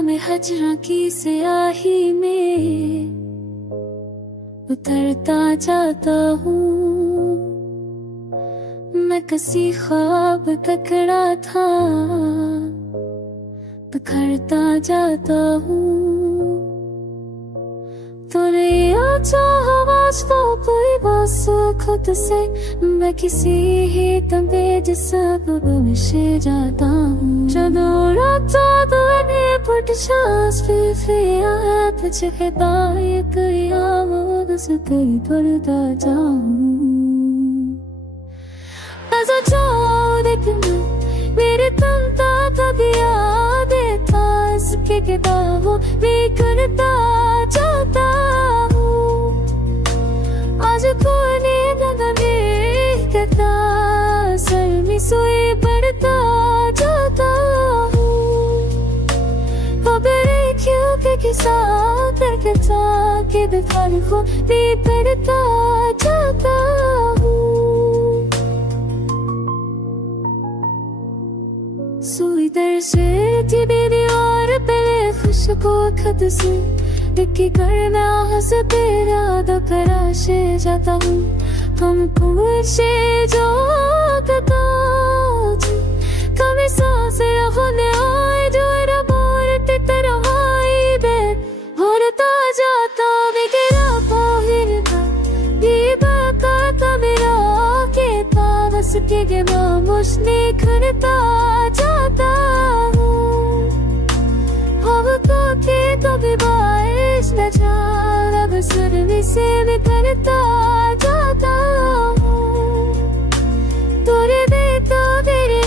मैं हजरा की स्याही में उतरता जाता हूँ। मैं किसी ख्वाब टकरा था बिखरता जाता हूँ। तूने आजा आवाज तो कोई बस खुद से मैं किसी ही तबेज सबब में से जाता हूँ। ਜਦੋਂ ਰਾਤਾਂ ਦੋਨੇ ਪੁੱਟ ਸਾਸ ਫਿਰਿਆ ਤੁਝ ਹਿਦਾਇਤ ਆਵਾਜ਼ ਸੇ ਤੇਰੀ ਤੁਰਦਾ ਜਾऊं। नजर जाओ देखना मेरे तमता कभी याद था इसके किताबों में करता जाता हूँ। आज कोने लगा देखता सर में सोए पड़ता जाता हूँ। खबरें क्यों के साथ करता के दिखाने को भी पड़ता जाता हूँ। सुई दर से थी दीवार पे खुशबू खत से लिखी कर मैं हंस तेरा दोपहरा से जाता हूँ। हमको से जो कता कभी सांस होने आए जो रबोरते तेरा हाई दे भरता जाता बिगड़ा पाहिरता ये बाका कमेरा के पास के गमा मुझने करता जाता हूँ। अब तो के कभी बारिश न जाना बस सुरने से भी करता जाता हूँ। तोरे देता तेरे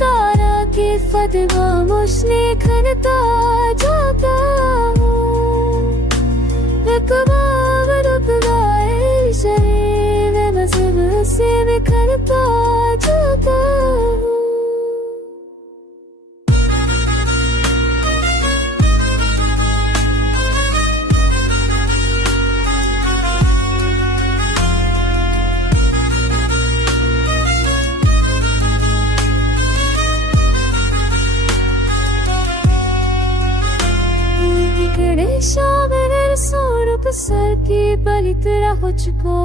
कारा के फतवा मुझने करता जाता हूँ। एक बार रुक गए शरीर मजहब से भी करता जाता हूँ। सर की बलि तेरा हो चुको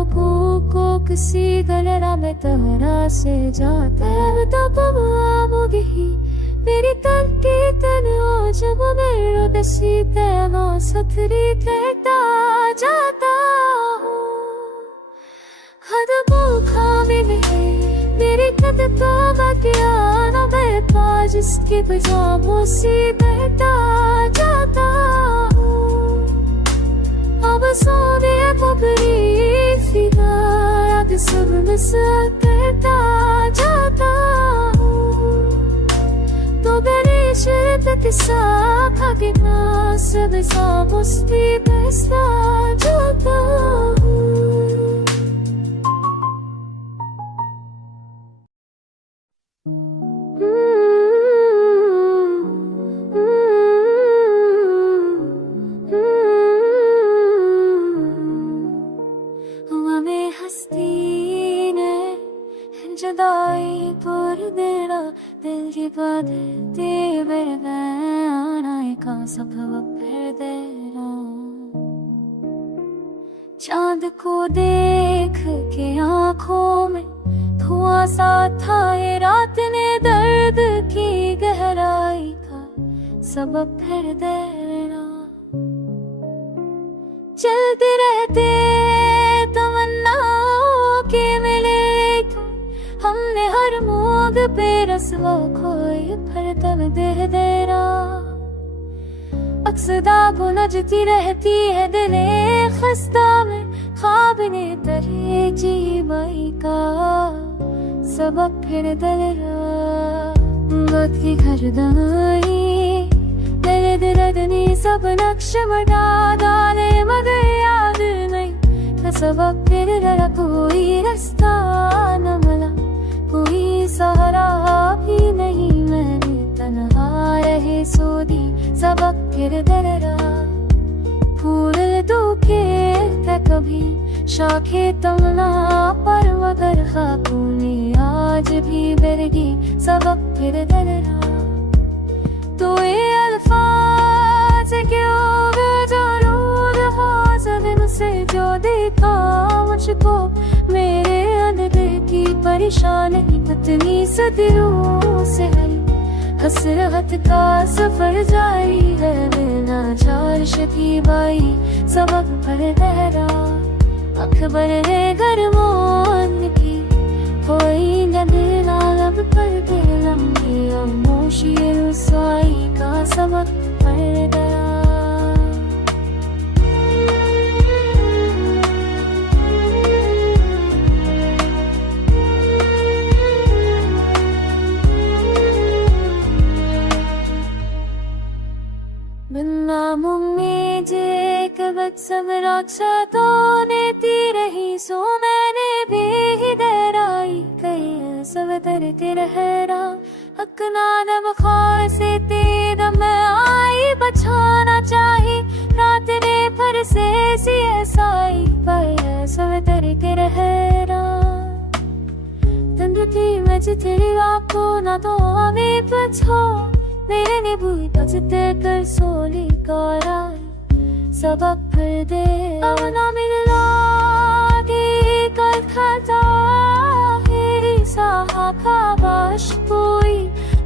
को किसी गलरा में तहरा से जाता है तब आबोगी ही मेरी तन की तन हो जब मेरे दसी तेरा सथरी करता जाता हूँ। हद भूखा मिले मेरी कद तो बतिया न मैं पा जिसकी बजा मुसीबता जाता हूँ। अब सोने खबरी फिदा सब मिस करता जाता हूँ। तो मेरी शर्त के साथ आगे ना सब सा मुस्ती बसता जाता हूँ। जुदाई पर देना दिल की बातें तेरे आना का सफर फिर देना। चांद को देख के आँखों में धुआं सा था ये रात ने दर्द की गहराई का सबब फिर देना। चलते रहते तमन्नाओं के मिले हमने हर मोग पे रस्वा खोई फिर तब दे देना। अक्सदा बुनजती रहती है दिले खस्ता में ख्वाब ने तरे जी मई का सबक फिर देना। वक्त की खरदाई दर्द दर्दनी सब नक्श मटा डाले मगर याद नहीं सबक फिर कोई रास्ता न मिला कोई सहारा सबक फिर दे रहा। फूल दुखे कभी शाखे तमना पर मगर खाकूनी आज भी बेरगी सबक फिर दे रहा। तो ये अल्फाज क्यों जरूर हाज़िर से जो देखा मुझको मेरे अंदर की परेशानी इतनी सदियों से है। हसरत का सफर जारी है बिना चार शकीबाई सबक पर दहरा। अखबर है गरमान की कोई नदिला लब पर दिलम की अमोशी रुसाई का सबक पर दहरा। तो नेती रही सो मैंने भी हिदराई कई सवतर के रहरा। अकना दम खार से तेदम आई बचाना चाही रात ने पर से सी ऐसाई पाया सवतर के रहरा। तंद्र थी मज तेरी आपको ना तो हमें पछो मेरे ने बुई तजते कर सोली कराई सबक फिर दे। अब ना मिलना की कर खाता है साहा खाबाश कोई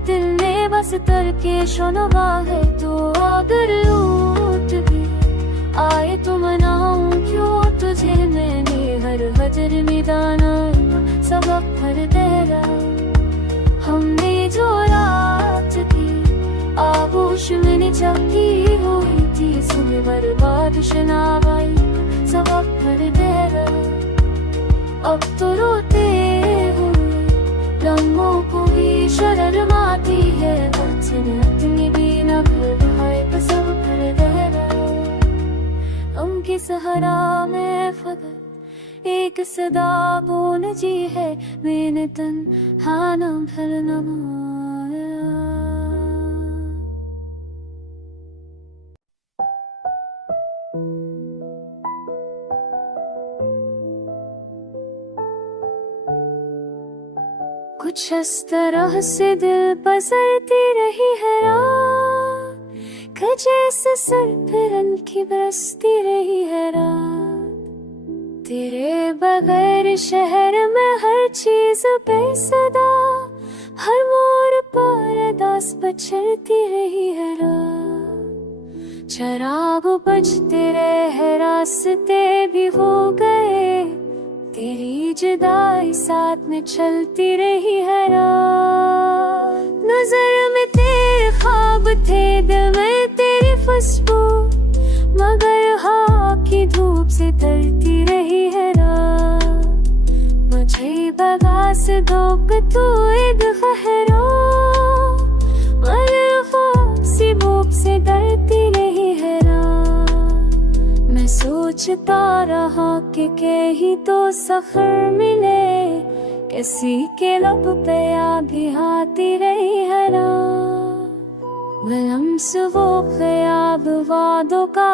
दिल ने बस तर के शोनवा है तो अगर लूट भी आए तो मनाऊं क्यों तुझे मैंने हर हजर में दाना सबक फिर दे रहा। हमने जो रात की आगोश में चकी हुई थी सुबह बर्बाद शनावाई सबक भर दे रहा। अब तो रोते हुए रंगों को भी शर्म आती है बच्चे अपनी भी न भर सब भर दे रहा। हम के सहारा में फकर एक सदा बोल जी है मैंने तन हानम भर नमाया। कुछ इस तरह से दिल बसरती रही है रात जैसे सर पे रन की बरसती रही है रात। तेरे बगैर शहर में हर चीज बेसदा हर मोड़ पर अरदास बचलती रही है रात। चराग बजते रहे रास्ते भी हो गए तेरी जुदाई साथ में चलती रही है रात। नजर में तेरे ख्वाब थे दिल में तेरी खुशबू मगर हवा की धूप से तरती रही है रात। मुझे बगा से धोख तू एक खहरा मगर ख्वाब सी भूख से डरती रही है रात। मैं सोचता रहा कि ही तो सखर मिले किसी के लब पे आधी हाथी रही है रात। लम्स वो ख्याब वादों का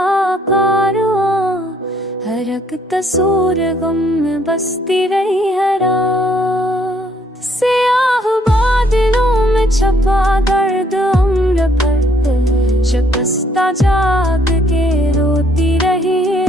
कारवां हर एक तस्वीर गम में बसती रही है रात। स्याह बादलों में छपा दर्द उम्र पर शिकस्ता जाग के रोती रही है।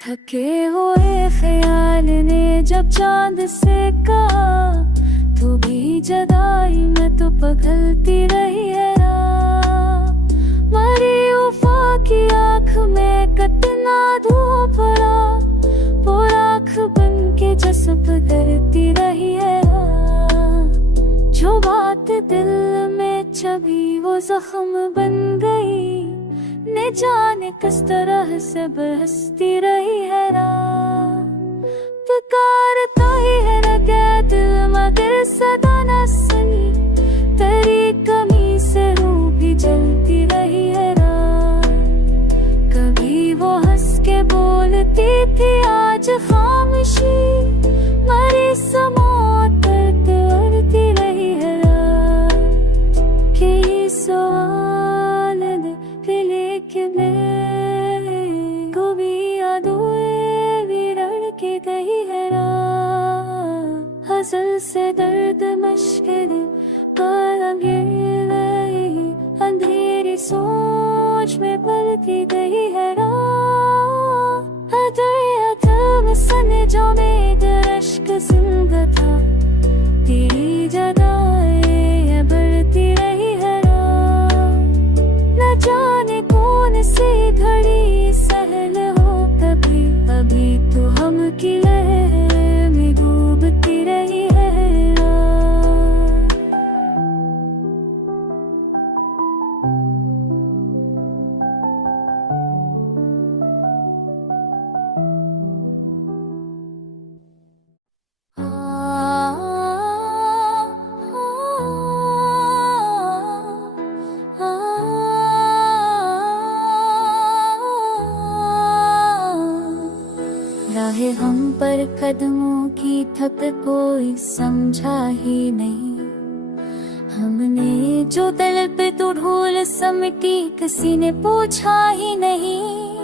थके हुए ख्याल ने जब चांद से कहा तू भी जदाई में तो पगलती रही है रात। मरी उफा की आँख में कितना धूप पड़ा वो आँख बन के जसब करती रही है रात। जो बात दिल में छबी वो जख्म बन गई न जाने किस तरह से बहसती रही है रात। पुकारता ही है रगा दिल मगर सदा न सुनी, तेरी कमी से रूह भी जलती रही है रात। कभी वो हंस के बोलती थी आज खामोशी, मरी समौत करती रही है रात। कि ये सवाल दिल के को भी यादों विरल के गई है रात। हसल से दर्द मश्किल कालम गिर गई, अंधेरी सोच में पलती गई है रात। अदर सन जो में अश्क जिंदा था, तेरी जदाएं बढ़ती रही है रात। न जाने कौन सी घड़ी सहल हो कभी, अभी तो हम की लहर में डूबती रही है रात। राहे हम पर कदमों की थक कोई समझा ही नहीं, हमने जो दिल पे तो ढोल समिटी किसी ने पूछा ही नहीं।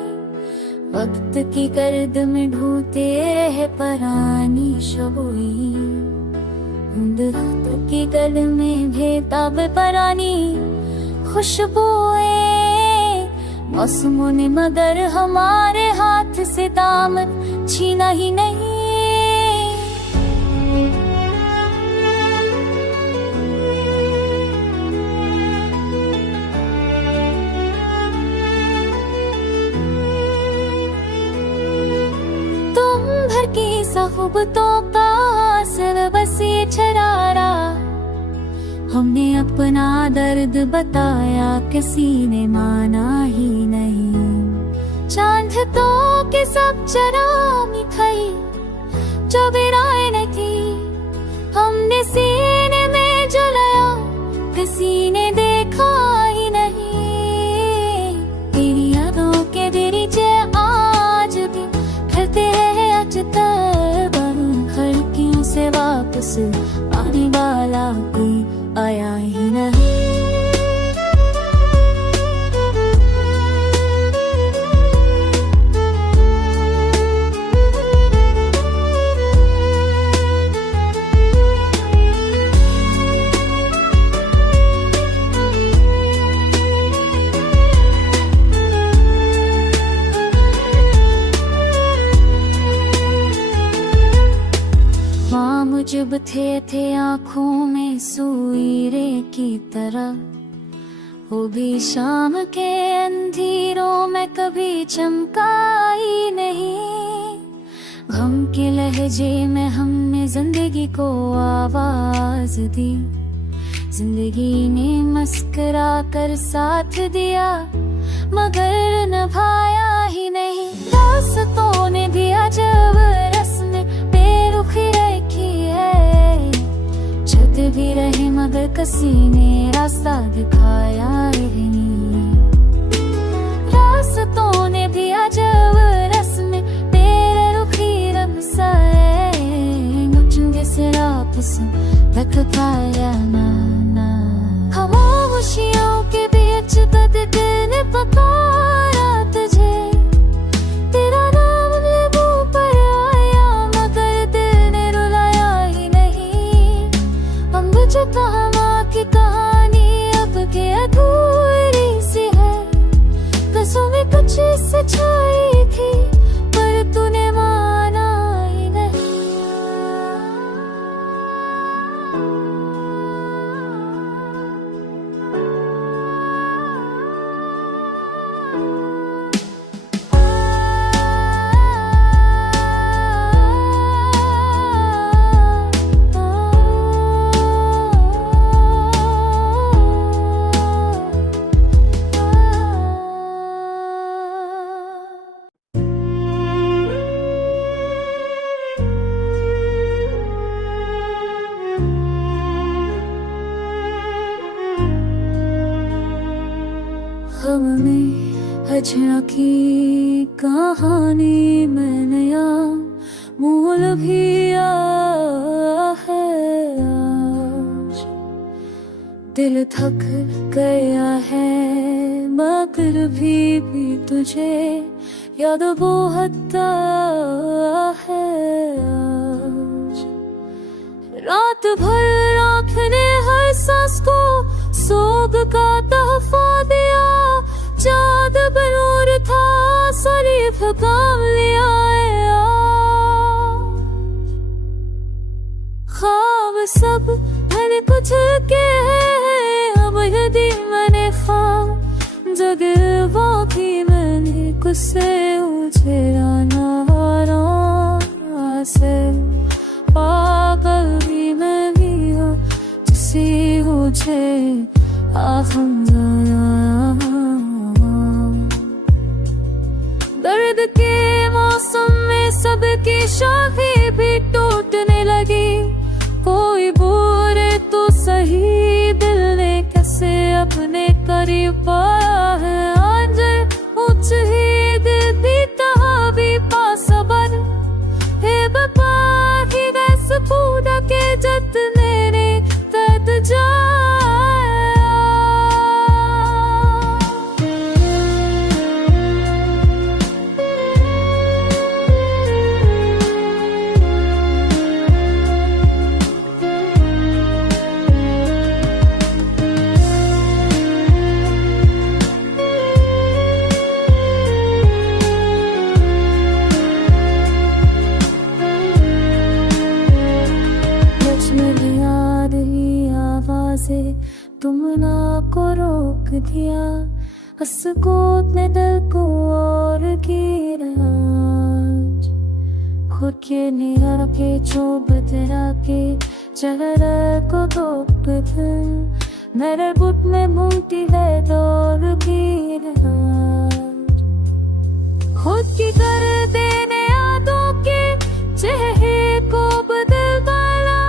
वक्त की गर्द में ढूंढते रहे परानी शबोई, दरख्त की गल में भेताब परानी खुशबुएं। मौसमों ने मगर हमारे हाथ से दामन छीना ही नहीं। तुम भर की सहुबतों का हासिल बस ये छरारा, हमने अपना दर्द बताया किसी ने माना ही नहीं। चांद तो के सब चरा मिठाई जो बिराए न थी, हमने सीने में जलाया किसी ने देखा ही नहीं। तेरी यादों के दरीचे आज भी खलते हैं अजतर, खिड़कियों से वापस आने वाला कोई आया ही नहीं। जब थे आँखों में सुई रे की तरह, वो भी शाम के अंधेरों में कभी चमका ही नहीं। गम के लहजे में हमने जिंदगी को आवाज दी, जिंदगी ने मुस्कुरा कर साथ दिया मगर निभाया ही नहीं। रास्तों ने भी अजब रस्म बेरुखी रखी है, छत भी रहे मगर किसी ने रास्ता दिखाया ही नहीं। रास्तों ने भी अजब रस्म बेरुखी रमसा है, मुझे से वापस तक पाया ना। खामोशियों के बीच कद दिल ने पकारा तुझे, तेरा नाम लेबू पर आया मगर दिल ने रुलाया ही नहीं। हम जो कहां की कहानी अब के अधूरी सी है, कसों में कुछ सच्चाई थी पर तूने माना ही नहीं। हम में हजरा की कहानी में नया मोल भी आया है आज। दिल थक गया है मगर भी तुझे याद बहुत है आज। रात भर आँख ने हर सांस को सोग का तहफा दिया। चाँद बनूर था शरीफ काम लिया ख्वाब सब मैंने कुछ के हैं अब यदि मैंने ख्वाब जगे वाकई मैंने कुछ से उछेरा नारा से पागल भी मैं भी हूँ जिसी मुझे आखम दर्द के मौसम में सबकी शाखें भी टूटने लगी। कोई बोले तो सही दिल ने कैसे अपने करीब पाया है आज। उच्च ही दिल दीता भी पासबर है बपा की वैसे पूरा के जतने ने तद जा तुम ना को रोक दिया। हंसकोत ने दिल को और गिरा खुद के निया के चोब तेरा के चेहरे को तोप मेरे बुट में घूमती है दौर गिरा खुद की कर देने यादों के चेहरे को बदल वाला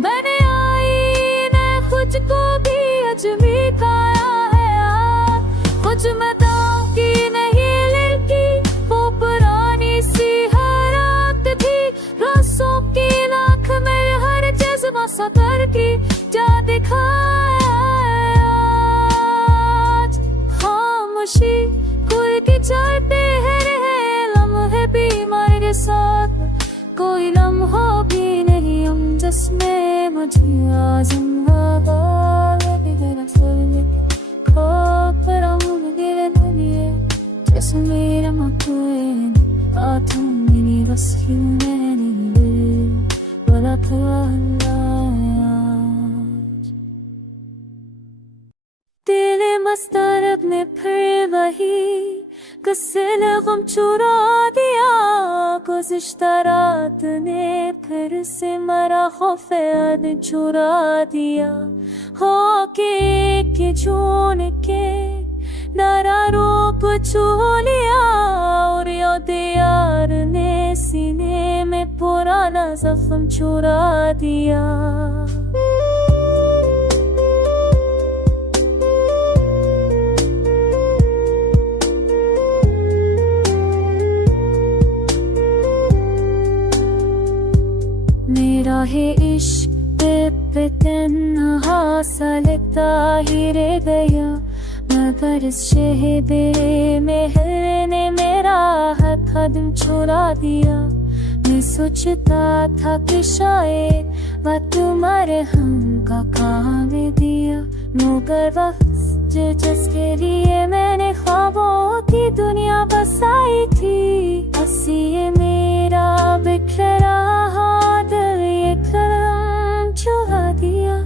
मैंने को भी अजमी खाया है कुछ मताओं की नहीं लड़की वो पुरानी सी हरात थी। रसों की लाख में हर जज्बा सतर की जा दिखाया आज। खामोशी कोई की चलते हैं लम्हे भी मेरे साथ कोई लम्हा भी नहीं हम जिसमें मुझे आज़म मेरा मकुन आतुमनी बस हुमैनी वाला तेरे मस्तारब ने फिर वही किस्से ने गम चुरा दिया। गुज़िश्ता रात ने फिर से मरा खौफ़े याद चुरा दिया। हो के जून के नारा रूप छू लिया और याद यार ने सीने में पुराना जख्म चुरा दिया। मेरा है इश्क पे तन्हा सा लगता ही रह गया मगर इस शहर में ने मेरा हाथ कदम छुड़ा दिया। मैं सोचता था कि शायद वह तुम्हारे हम का काम दिया मगर वक्त जिसके लिए मैंने ख्वाबों की दुनिया बसाई थी हंसी मेरा बिखरा दिल ये कलम चुरा दिया।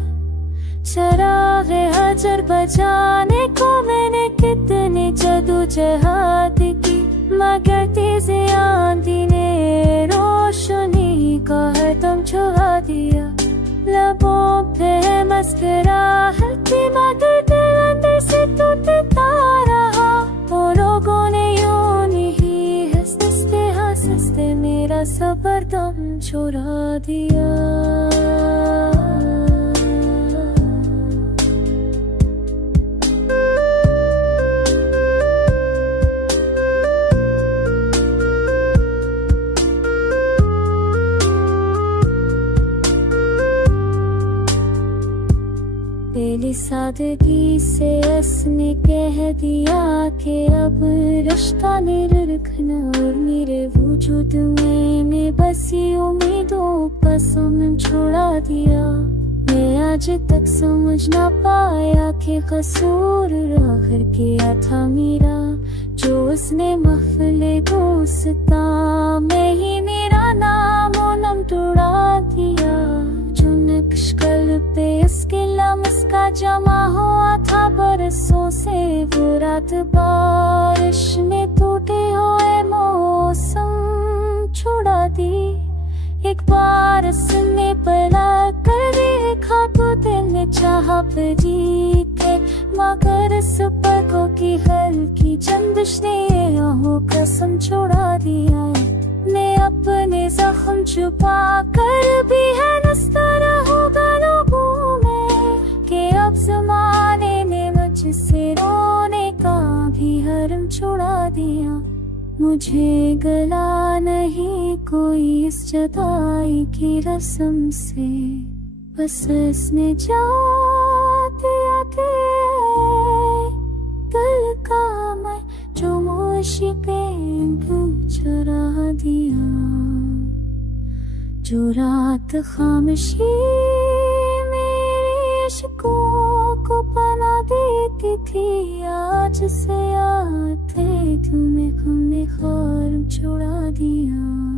चराग़ हजर बजाने को मैंने कितने जदोजहद की मगर तेज़ आंधी ने रोशनी का हरदम छुड़ा दिया। लबों पे मुस्कुराहट थी मगर दिल अंदर से टूटता रहा। वो लोगों ने यूं नहीं हंसते मेरा सब्र दम छुड़ा दिया। जिंदगी से उसने कह दिया कि अब रिश्ता निरखना, और मेरे वजूद में बसी उम्मीदों का समन छोड़ा दिया। मैं आज तक समझ ना पाया कि कसूर आखिर क्या था मेरा, जो उसने महफिले दोस्ता में ही मेरा नाम नम तोड़ा दिया। जो नक्श कल पे इसके लम्स का जमा हुआ था बरसों से, वो रात बारिश में टूटे हुए मौसम छुड़ा दी। एक बार सुनने पर कर देखा तो दिल ने चाहा फिर जीते, मगर सुपको की हल्की जंदिश ने आहों कसम छोड़ा दिया। ने अपने जख्म छुपा कर भी है नस्तर होगा लोगों में, कि अब जमाने ने मुझसे रोने का भी हरम छोड़ा दिया। मुझे गला नहीं कोई इस जुदाई की रस्म से, बस इसने जाते आते दिल का मैं जो मुश्किल चुरा दिया। जो रात खामोशी मेरे इश्कों को पना देती थी, आज से आते तुम्हें खुद ने ख्वाब छोड़ा दिया।